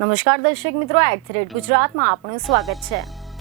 નમસ્કાર દર્શક મિત્રો એટ ગુજરાતમાં આપનું સ્વાગત છે.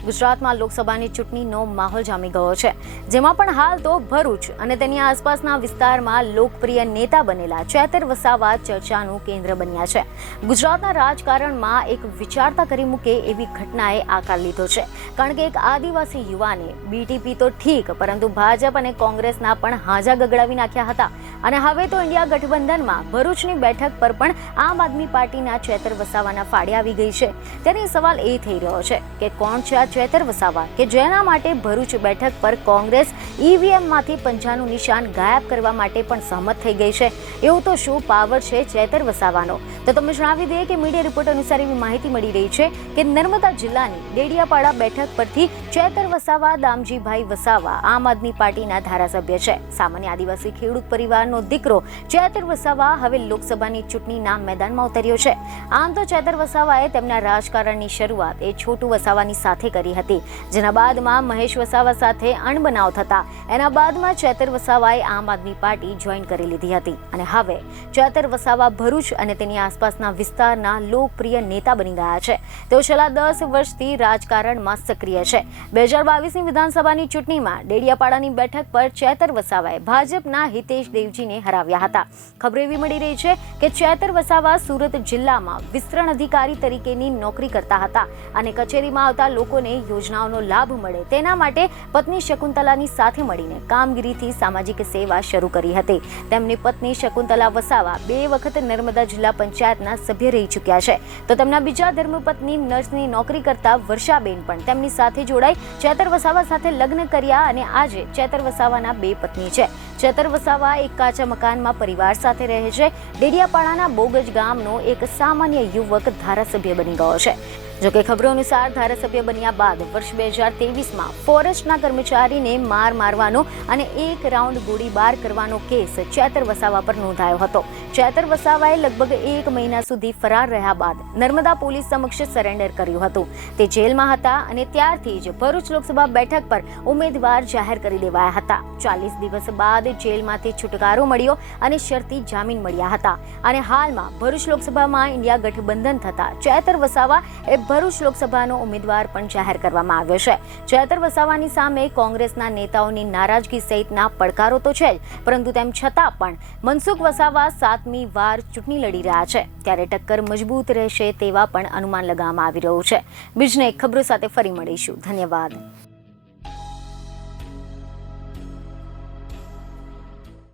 ગુજરાતમાં લોકસભાની ચૂંટણીનો માહોલ જામી ગયો છે. જેમાં પણ હાલ તો ભરૂચ અને તેની આસપાસના વિસ્તારમાં લોકપ્રિય નેતા બનેલા ચેતર વસાવા ચર્ચાનું કેન્દ્ર બન્યા છે. ગુજરાતના રાજકારણમાં એક વિચારતા કરી મૂકે એવી ઘટનાએ આકાર લીધો છે. કારણ કે એક આદિવાસી યુવાને બીટીપી તો ઠીક, પરંતુ ભાજપ અને કોંગ્રેસના પણ હાજા ગગડાવી નાખ્યા હતા. અને હવે તો ઇન્ડિયા ગઠબંધનમાં ભરૂચની બેઠક પર પણ આમ આદમી પાર્ટીના ચેતર વસાવાના ફાળે આવી ગઈ છે. ત્યારે સવાલ એ થઈ રહ્યો છે કે કોણ છે આ ચેતર વસાવા કે જેના માટે ભરૂચ બેઠક પર કોંગ્રેસ ઈવીએમમાંથી પંજાનું નિશાન ગાયબ કરવા માટે પણ સહમત થઈ ગઈ છે. એવું તો શું પાવર છે ચેતર વસાવાનો? તો તમને જણાવી દઈએ કે મીડિયા રિપોર્ટ અનુસાર એવી માહિતી મળી રહી છે કે નર્મદા જિલ્લાની ડેડિયાપાડા બેઠક પરથી ચેતર વસાવા, દામજીભાઈ વસાવા આમ આદમી પાર્ટીના ધારાસભ્ય છે. સામાન્ય આદિવાસી ખેડૂત પરિવારનો દીકરો ચેતર વસાવા હવે લોકસભાની ચૂંટણીના મેદાનમાં ઉતર્યો છે. આમ તો ચેતર વસાવાએ તેમના રાજકારણની શરૂઆત એ છોટુ વસાવાની સાથે કરી હતી, જેના બાદમાં મહેશ વસાવા સાથે અણબનાવ થતા. એના બાદમાં ચેતર વસાવાએ આમ આદમી પાર્ટી જોઈન કરી લીધી હતી. અને હવે ચેતર વસાવા ભરૂચ અને તેની આસપાસના વિસ્તારના લોકપ્રિય નેતા બની ગયા છે. તેઓ છેલ્લા દસ વર્ષથી રાજકારણમાં સક્રિય છે. બે હજાર બાવીસની વિધાનસભાની ચૂંટણીમાં ડેડિયાપાડાની બેઠક પર ચેતર વસાવાએ ભાજપના હિતેશ દેવજીને હરાવ્યા હતા. ખબર એવી મળી રહી છે કે ચેતર વસાવા સુરત જિલ્લામાં વિસ્તરણ અધિકારી તરીકેની નોકરી કરતા હતા અને કચેરીમાં આવતા લોકોને યોજનાઓનો લાભ મળે તેના માટે પત્ની શકુંતલાની સાથે મળીને કામગીરીથી સામાજિક સેવા શરૂ કરી હતી. તેમની પત્ની શકુંતલા વસાવા બે વખત નર્મદા જિલ્લા પંચાયતના સભ્ય રહી ચૂક્યા છે. તો તેમના બીજા ધર્મપત્ની નર્સની નોકરી કરતા વર્ષાબેન પણ તેમની સાથે જોડાઈ ચેતર વસાવા સાથે લગ્ન કર્યા અને આજે ચેતર વસાવાના બે પત્ની છે. ચેતર વસાવા એક કાચા મકાનમાં પરિવાર સાથે રહે છે. ડેડિયાપાડાના બોગજ ગામનો એક સામાન્ય યુવક ધારાસભ્ય બની ગયો છે. જોકે ખબરો અનુસાર ધારાસભ્ય બન્યા બાદ વર્ષ બે હજાર તેવીસમાં ફોરેસ્ટના કર્મચારીને માર મારવાનો અને એક રાઉન્ડ ગોળીબાર કરવાનો કેસ ચેતર વસાવા પર નોંધાયો હતો. ચેતર વસાવાએ લગભગ એક મહિના સુધી ફરાર રહ્યા બાદ નર્મદા પોલીસ સમક્ષ સરેન્ડર કર્યું હતું. તે જેલમાં હતા અને ત્યારથી જ ભરૂચ લોકસભા બેઠક પર ઉમેદવાર જાહેર કરી દેવાયા હતા. ચાલીસ દિવસ બાદ જેલમાંથી છુટકારો મળ્યો અને શરતી જામીન મળ્યા હતા. અને હાલમાં ભરૂચ લોકસભામાં ઇન્ડિયા ગઠબંધન થતા ચેતર વસાવા એ ભરૂચ લોકસભાનો ઉમેદવાર પણ જાહેર કરવામાં આવ્યો છે. ચેતર વસાવાની સામે કોંગ્રેસના નેતાઓની નારાજગી સહિતના પડકારો તો છે જ, પરંતુ તેમ છતાં પણ મનસુખ વસાવા સાતમી વાર ચૂંટણી લડી રહ્યા છે. ત્યારે ટક્કર મજબૂત રહેશે તેવા પણ અનુમાન લગાવવામાં આવી રહ્યું છે. બીજને ખબરો સાથે ફરી મળીશું. ધન્યવાદ.